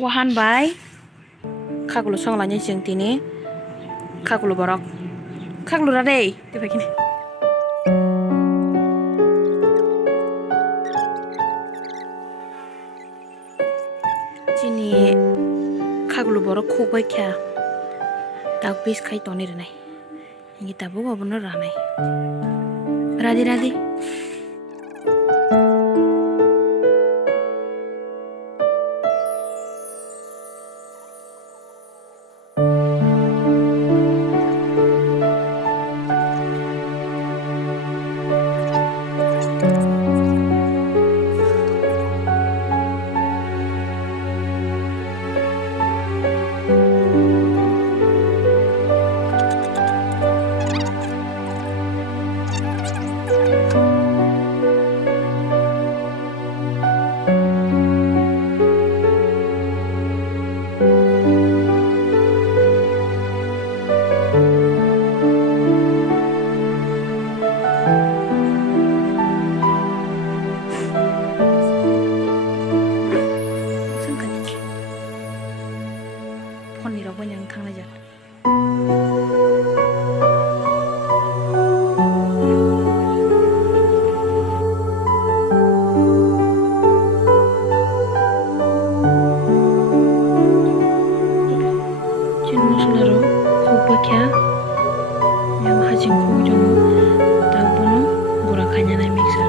Wahan bai khagulu songlanya jeng tini khagulu borok khagulu radei tibagini chini khagulu borok khogbai kya tak bis khai toni renai ingi tabu gobono ranai radi radi phone rok yang thangna jan chin musularo khogbai kya yang hajing khojong tak bono gura khanya nai mixer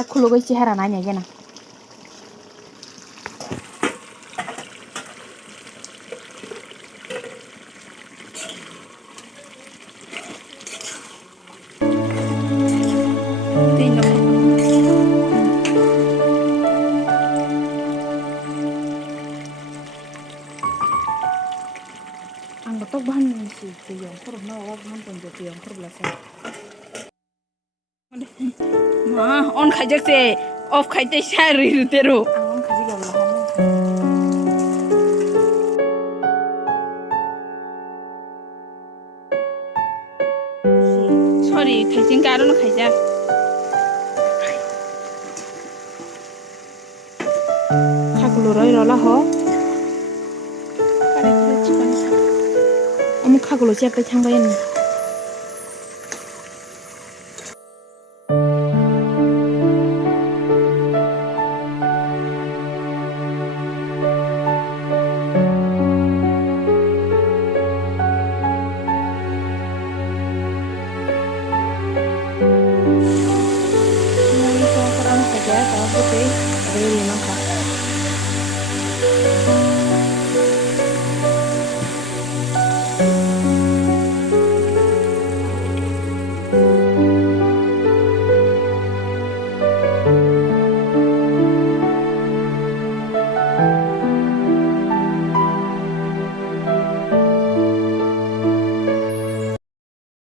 bisa khulugai chehara nanya gena ang batok bahan si tuyong khur na wa bahan pon jo tuyong khur blasa ma on khajak se off khaite shari rutero ang on khaji gabla sorry thaijing karon khaija khagulu roi rola ho kare kire chikan sa amu khagulu che pai thangbayen